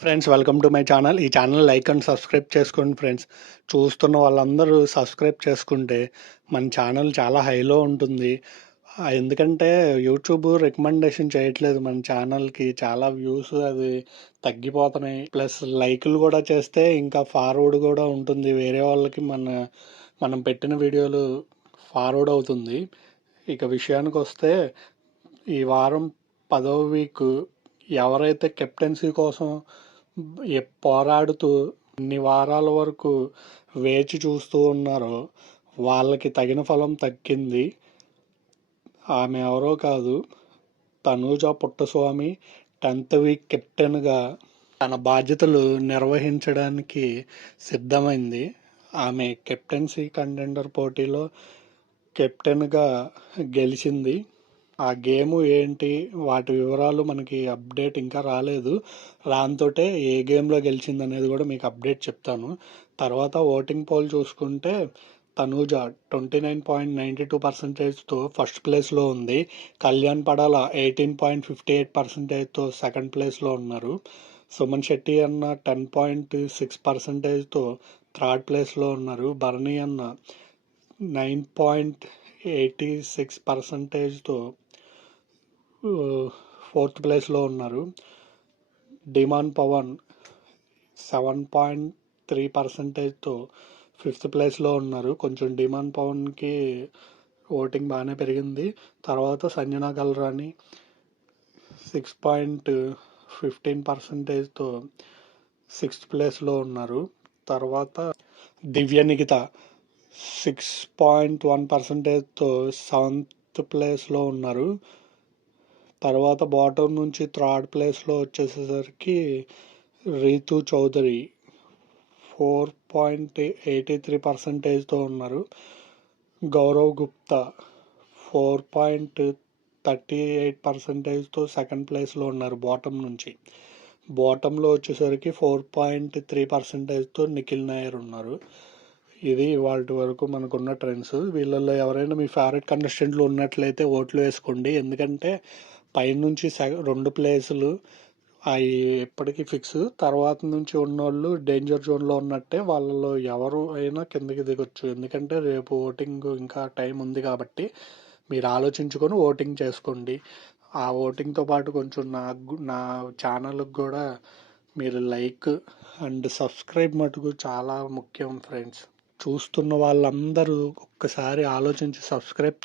Friends, welcome to my channel. ఈ channel like and subscribe చేసుకోండి friends. చూస్తున్న వాళ్ళందరూ సబ్స్క్రైబ్ చేసుకుంటే మన ఛానల్ చాలా హైలో ఉంటుంది. ఎందుకంటే యూట్యూబ్ రికమెండేషన్ చేయట్లేదు మన ఛానల్కి. చాలా వ్యూస్ అది తగ్గిపోతున్నాయి. ప్లస్ లైకులు కూడా చేస్తే ఇంకా ఫార్వర్డ్ కూడా ఉంటుంది. వేరే వాళ్ళకి మనం పెట్టిన వీడియోలు ఫార్వర్డ్ అవుతుంది. ఇక విషయానికి వస్తే, ఈ వారం 10వ వీక్ ఎవరైతే కెప్టెన్సీ కోసం పోరాడుతూ ఇన్ని వారాల వరకు వేచి చూస్తూ ఉన్నారో వాళ్ళకి తగిన ఫలం దక్కింది. ఆమె ఎవరో కాదు, తనూజ పుట్టస్వామి 10th వీక్ కెప్టెన్గా తన బాధ్యతలు నిర్వహించడానికి సిద్ధమైంది. ఆమె కెప్టెన్సీ కంటెండర్ పోటీలో కెప్టెన్గా గెలిచింది. ఆ గేమ్ ఏంటి, వాటి వివరాలు మనకి అప్డేట్ ఇంకా రాలేదు. రాంతోటే ఏ గేమ్లో గెలిచింది అనేది కూడా మీకు అప్డేట్ చెప్తాను. తర్వాత ఓటింగ్ పోల్ చూసుకుంటే తనూజ 29.92%తో ఫస్ట్ ప్లేస్లో ఉంది. కళ్యాణ్ పడాల 18.58%తో సెకండ్ ప్లేస్లో ఉన్నారు. సుమన్ శెట్టి అన్న 10.6%తో థర్డ్ ప్లేస్లో ఉన్నారు. భరణి అన్న 9.86%తో ఫోర్త్ ప్లేస్లో ఉన్నారు. డిమాన్ పవన్ 7.3%తో ఫిఫ్త్ ప్లేస్లో ఉన్నారు. కొంచెం డిమాన్ పవన్కి ఓటింగ్ బాగానే పెరిగింది. తర్వాత సంజనా గల్రాని 6.15%తో సిక్స్త్ ప్లేస్లో ఉన్నారు. తర్వాత దివ్య నిఖిత 6.1%తో సెవెంత్ ప్లేస్లో ఉన్నారు. తర్వాత బాటమ్ నుంచి థర్డ్ ప్లేస్లో వచ్చేసేసరికి రీతు చౌదరి 4.83%తో ఉన్నారు. గౌరవ్ గుప్తా 4.38%తో సెకండ్ ప్లేస్లో ఉన్నారు బాటమ్ నుంచి. బాటంలో వచ్చేసరికి 4.3%తో నిఖిల్ నాయర్ ఉన్నారు. ఇది వాటి వరకు మనకున్న ట్రెండ్స్. వీళ్ళల్లో ఎవరైనా మీ ఫేవరెట్ కంటెస్టెంట్లు ఉన్నట్లయితే ఓట్లు వేసుకోండి. ఎందుకంటే పైనుంచి 2 ప్లేసులు అవి ఎప్పటికీ ఫిక్స్. తర్వాత నుంచి ఉన్నోళ్ళు డేంజర్ జోన్లో ఉన్నట్టే. వాళ్ళలో ఎవరు అయినా కిందకి దిగొచ్చు. ఎందుకంటే రేపు ఓటింగ్ ఇంకా టైం ఉంది కాబట్టి మీరు ఆలోచించుకొని ఓటింగ్ చేసుకోండి. ఆ ఓటింగ్తో పాటు కొంచెం నా ఛానల్కి కూడా మీరు లైక్ అండ్ సబ్స్క్రైబ్ మటుకు చాలా ముఖ్యం ఫ్రెండ్స్. చూస్తున్న వాళ్ళందరూ ఒక్కసారి ఆలోచించి సబ్స్క్రైబ్